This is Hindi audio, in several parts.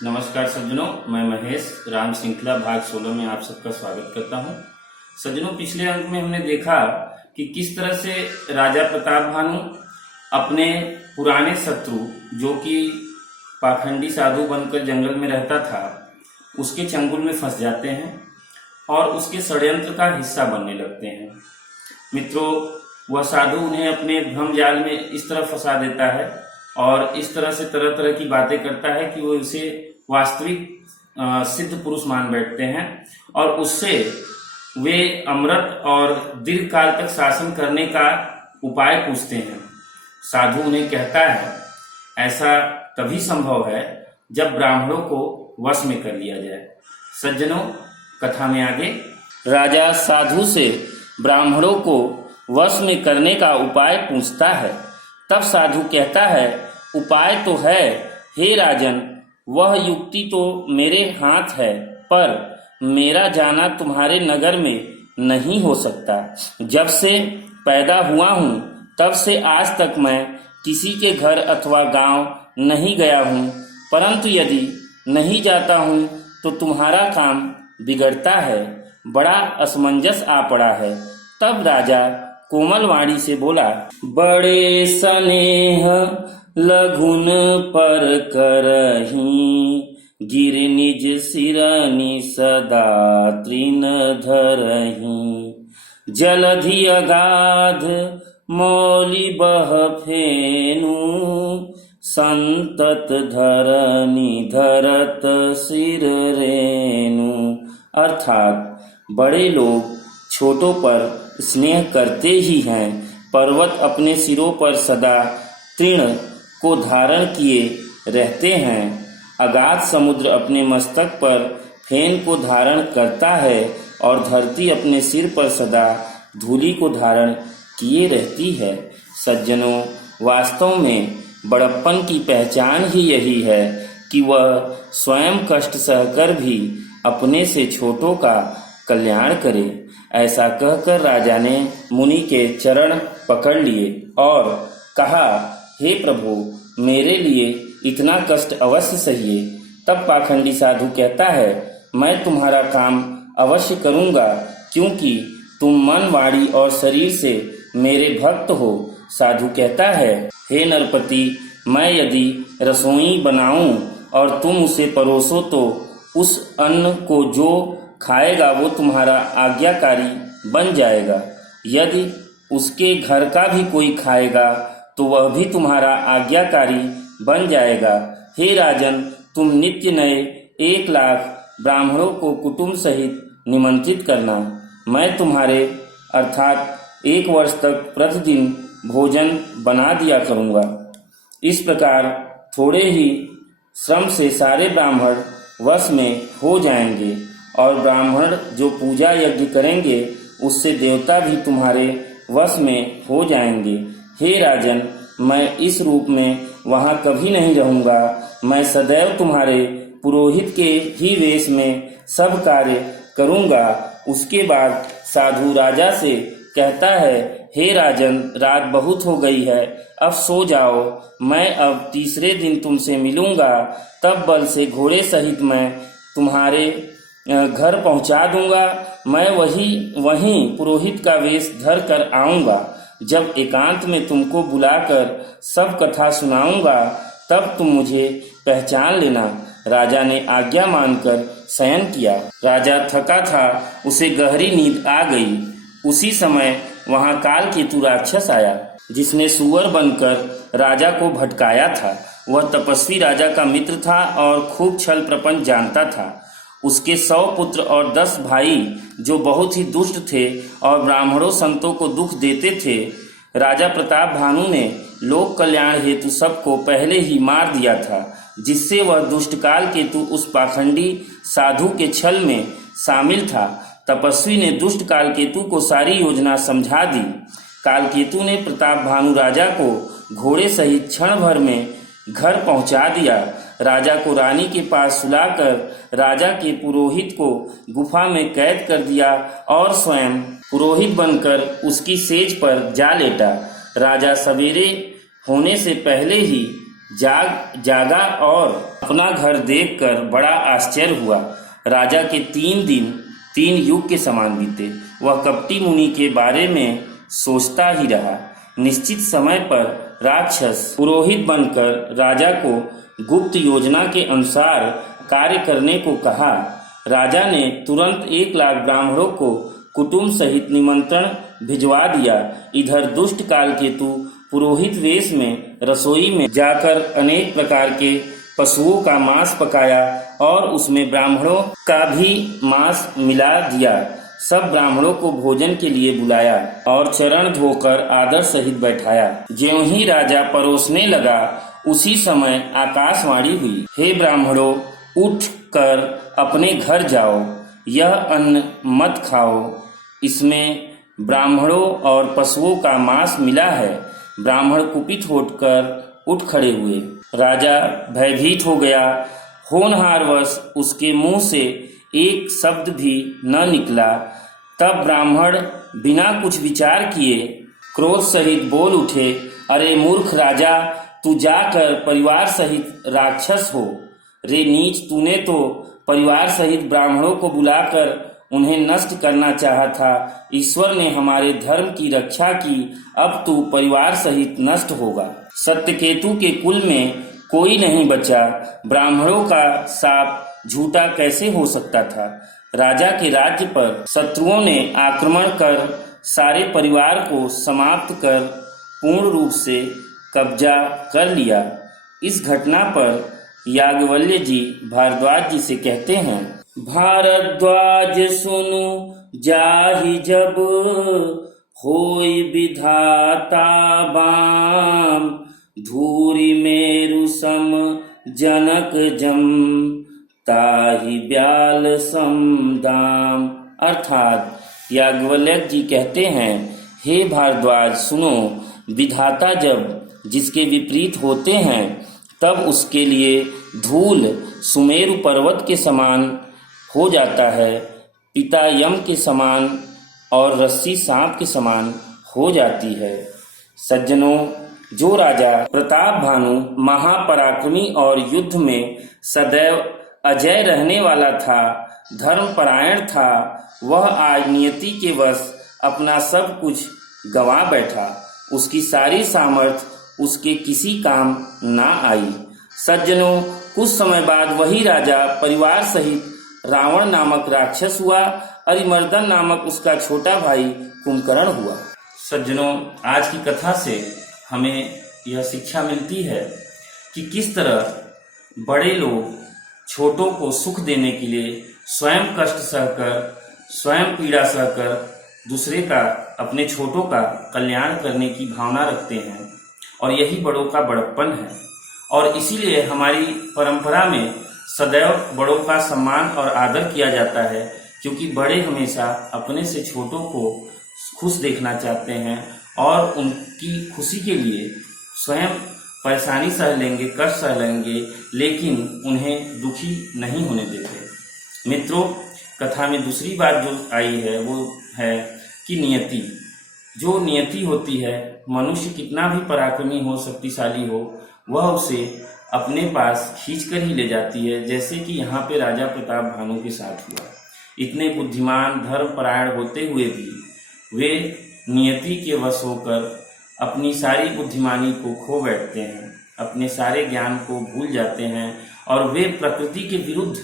नमस्कार सज्जनों, मैं महेश राम श्रृंखला भाग 16 में आप सबका स्वागत करता हूं। सज्जनों, पिछले अंक में हमने देखा कि किस तरह से राजा प्रताप भानु अपने पुराने शत्रु जो कि पाखंडी साधु बनकर जंगल में रहता था उसके चंगुल में फंस जाते हैं और उसके षड्यंत्र का हिस्सा बनने लगते हैं। मित्रों, वह साधु उन्हें अपने भ्रम जाल में इस तरह फंसा देता है और इस तरह से तरह तरह की बातें करता है कि वो उसे वास्तविक सिद्ध पुरुष मान बैठते हैं और उससे वे अमृत और दीर्घ काल तक शासन करने का उपाय पूछते हैं। साधु उन्हें कहता है ऐसा तभी संभव है जब ब्राह्मणों को वश में कर लिया जाए। सज्जनों, कथा में आगे राजा साधु से ब्राह्मणों को वश में करने का उपाय पूछता है। तब साधु कहता है, उपाय तो है हे राजन, वह युक्ति तो मेरे हाथ है, पर मेरा जाना तुम्हारे नगर में नहीं हो सकता। जब से पैदा हुआ हूँ तब से आज तक मैं किसी के घर अथवा गांव नहीं गया हूँ, परंतु यदि नहीं जाता हूँ तो तुम्हारा काम बिगड़ता है। बड़ा असमंजस आ पड़ा है। तब राजा कोमल वाणी से बोला, बड़े स्नेह लघुन पर करही, गिर निज सिरनि सदा तृण धरही। जलधि अगाध मौलि बह फेनु, संतत धरनी धरत सिर रेणु। अर्थात बड़े लोग छोटों पर स्नेह करते ही हैं। पर्वत अपने सिरों पर सदा तृण को धारण किए रहते हैं। अगाध समुद्र अपने मस्तक पर फेन को धारण करता है और धरती अपने सिर पर सदा धूलि को धारण किए रहती है। सज्जनों, वास्तव में बड़प्पन की पहचान ही यही है कि वह स्वयं कष्ट सहकर भी अपने से छोटों का कल्याण करे। ऐसा कहकर राजा ने मुनि के चरण पकड़ लिए और कहा, हे प्रभु, मेरे लिए इतना कष्ट अवश्य सहिए। तब पाखंडी साधु कहता है, मैं तुम्हारा काम अवश्य करूंगा, क्योंकि तुम मन, वाणी और शरीर से मेरे भक्त हो। साधु कहता है, हे नरपति, मैं यदि रसोई बनाऊं और तुम उसे परोसो तो उस अन्न को जो खाएगा वो तुम्हारा आज्ञाकारी बन जाएगा। यदि उसके घर का भी कोई खाएगा तो वह भी तुम्हारा आज्ञाकारी बन जाएगा। हे राजन, तुम नित्य नए 1 लाख ब्राह्मणों को कुटुंब सहित निमंत्रित करना। मैं तुम्हारे अर्थात 1 वर्ष तक प्रतिदिन भोजन बना दिया करूँगा। इस प्रकार थोड़े ही श्रम से सारे ब्राह्मण वश में हो जाएंगे और ब्राह्मण जो पूजा यज्ञ करेंगे उससे देवता भी तुम्हारे वश में हो जाएंगे। हे राजन, मैं इस रूप में वहाँ कभी नहीं रहूँगा। मैं सदैव तुम्हारे पुरोहित के ही वेश में सब कार्य करूँगा। उसके बाद साधु राजा से कहता है, हे राजन, रात बहुत हो गई है, अब सो जाओ। मैं अब तीसरे दिन तुमसे मिलूंगा, तब बल से घोड़े सहित मैं तुम्हारे घर पहुंचा दूंगा। मैं वहीं पुरोहित का वेश धर कर आऊंगा। जब एकांत में तुमको बुलाकर सब कथा सुनाऊंगा तब तुम मुझे पहचान लेना। राजा ने आज्ञा मानकर शयन किया। राजा थका था, उसे गहरी नींद आ गई। उसी समय वहां कालकेतु राक्षस आया, जिसने सुअर बनकर राजा को भटकाया था। वह तपस्वी राजा का मित्र था और खूब छल प्रपंच जानता था। उसके 100 पुत्र और 10 भाई जो बहुत ही दुष्ट थे और ब्राह्मणों संतों को दुख देते थे। राजा प्रताप भानु ने लोक कल्याण हेतु सबको पहले ही मार दिया था, जिससे वह दुष्ट कालकेतु उस पाखंडी साधु के छल में शामिल था। तपस्वी ने दुष्ट कालकेतु को सारी योजना समझा दी। कालकेतु ने प्रताप भानु राजा को घोड़े सहित क्षण भर में घर पहुंचा दिया। राजा को रानी के पास सुलाकर राजा के पुरोहित को गुफा में कैद कर दिया और स्वयं पुरोहित बनकर उसकी सेज पर जा लेटा। राजा सवेरे होने से पहले ही जागा और अपना घर देखकर बड़ा आश्चर्य हुआ। राजा के 3 दिन 3 युग के समान बीते। वह कपटी मुनि के बारे में सोचता ही रहा। निश्चित समय पर राक्षस पुरोहित बनकर राजा को गुप्त योजना के अनुसार कार्य करने को कहा। राजा ने तुरंत 1 लाख ब्राह्मणों को कुटुंब सहित निमंत्रण भिजवा दिया। इधर दुष्ट कालकेतु पुरोहित वेश में रसोई में जाकर अनेक प्रकार के पशुओं का मांस पकाया और उसमें ब्राह्मणों का भी मांस मिला दिया। सब ब्राह्मणों को भोजन के लिए बुलाया और चरण धोकर आदर सहित बैठाया। ज्यों ही राजा परोसने लगा, उसी समय आकाशवाणी हुई, हे ब्राह्मणों, उठ कर अपने घर जाओ, यह अन्न मत खाओ, इसमें ब्राह्मणों और पशुओं का मांस मिला है। ब्राह्मण कुपित होकर उठ खड़े हुए। राजा भयभीत हो गया। होनहारवश उसके मुंह से एक शब्द भी न निकला। तब ब्राह्मण बिना कुछ विचार किए क्रोध सहित बोल उठे, अरे मूर्ख राजा, तू जाकर परिवार सहित राक्षस हो। रे नीच, तूने तो परिवार सहित ब्राह्मणों को बुलाकर उन्हें नष्ट करना चाहा था। ईश्वर ने हमारे धर्म की रक्षा की, अब तू परिवार सहित नष्ट होगा। सत्यकेतु के कुल में कोई नहीं बचा। ब्राह्मणों का शाप झूठा कैसे हो सकता था। राजा के राज्य पर शत्रुओं ने आक्रमण कर सारे परिवार को समाप्त कर पूर्ण रूप से कब्जा कर लिया। इस घटना पर याज्ञवल्क्य जी भारद्वाज जी से कहते हैं, भारद्वाज सुनु जाहि जब, होई विधाता बाम, धूरि मेरु सम जनक जम, ताहि ब्याल सम दाम। अर्थात याज्ञवल्क्य जी कहते हैं, हे भारद्वाज सुनो, विधाता जब जिसके विपरीत होते हैं तब उसके लिए धूल सुमेरु पर्वत के समान हो जाता है, पिता यम के समान और रस्सी सांप के समान हो जाती है। सज्जनों, जो राजा प्रताप भानु महापराक्रमी और युद्ध में सदैव अजय रहने वाला था, धर्मपरायण था, वह आज नियति के वश अपना सब कुछ गंवा बैठा। उसकी सारी सामर्थ्य उसके किसी काम ना आई। सज्जनों, कुछ समय बाद वही राजा परिवार सहित रावण नामक राक्षस हुआ। अरिमर्दन नामक उसका छोटा भाई कुंभकर्ण हुआ। सज्जनों, आज की कथा से हमें यह शिक्षा मिलती है कि किस तरह बड़े लोग छोटों को सुख देने के लिए स्वयं कष्ट सहकर, स्वयं पीड़ा सहकर दूसरे का, अपने छोटों का कल्याण करने की भावना रखते हैं। और यही बड़ों का बड़प्पन है। और इसीलिए हमारी परंपरा में सदैव बड़ों का सम्मान और आदर किया जाता है, क्योंकि बड़े हमेशा अपने से छोटों को खुश देखना चाहते हैं और उनकी खुशी के लिए स्वयं परेशानी सह लेंगे, कष्ट सह लेंगे, लेकिन उन्हें दुखी नहीं होने देते। मित्रों, कथा में दूसरी बात जो आई है वो है कि नियति, जो नियति होती है, मनुष्य कितना भी पराक्रमी हो, शक्तिशाली हो, वह उसे अपने पास खींचकर ही ले जाती है। जैसे कि यहाँ पे राजा प्रताप भानु के साथ हुआ। इतने बुद्धिमान, धर्मपरायण होते हुए भी वे नियति के वश होकर अपनी सारी बुद्धिमानी को खो बैठते हैं, अपने सारे ज्ञान को भूल जाते हैं और वे प्रकृति के विरुद्ध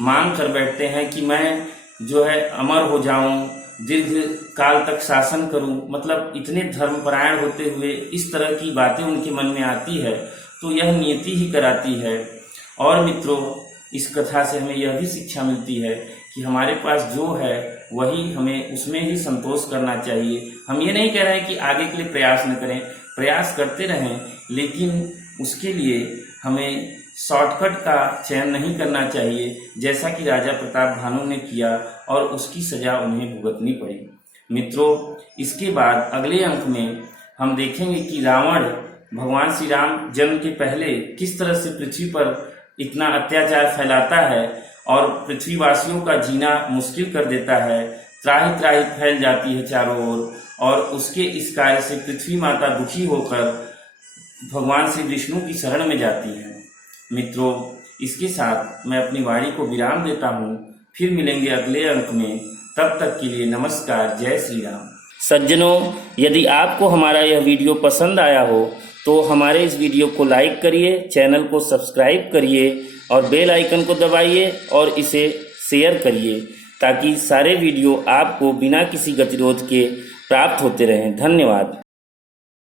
मांग कर बैठते हैं कि मैं जो है अमर हो जाऊं, दीर्घ काल तक शासन करूं। मतलब इतने धर्मपरायण होते हुए इस तरह की बातें उनके मन में आती है, तो यह नियति ही कराती है। और मित्रों, इस कथा से हमें यह भी शिक्षा मिलती है कि हमारे पास जो है वही हमें उसमें ही संतोष करना चाहिए। हम ये नहीं कह रहे हैं कि आगे के लिए प्रयास न करें, प्रयास करते रहें, लेकिन उसके लिए हमें शॉर्टकट का चयन नहीं करना चाहिए, जैसा कि राजा प्रताप भानु ने किया और उसकी सजा उन्हें भुगतनी पड़ी। मित्रों, इसके बाद अगले अंक में हम देखेंगे कि रावण भगवान श्री राम जन्म के पहले किस तरह से पृथ्वी पर इतना अत्याचार फैलाता है और पृथ्वीवासियों का जीना मुश्किल कर देता है। त्राही त्राही फैल जाती है चारों ओर, और उसके इस कार्य से पृथ्वी माता दुखी होकर भगवान श्री विष्णु की शरण में जाती है। मित्रों, इसके साथ मैं अपनी वाणी को विराम देता हूँ। फिर मिलेंगे अगले अंक में। तब तक के लिए नमस्कार। जय श्री राम। सज्जनों, यदि आपको हमारा यह वीडियो पसंद आया हो तो हमारे इस वीडियो को लाइक करिए, चैनल को सब्सक्राइब करिए और बेल आइकन को दबाइए और इसे शेयर करिए ताकि सारे वीडियो आपको बिना किसी गतिरोध के प्राप्त होते रहें। धन्यवाद।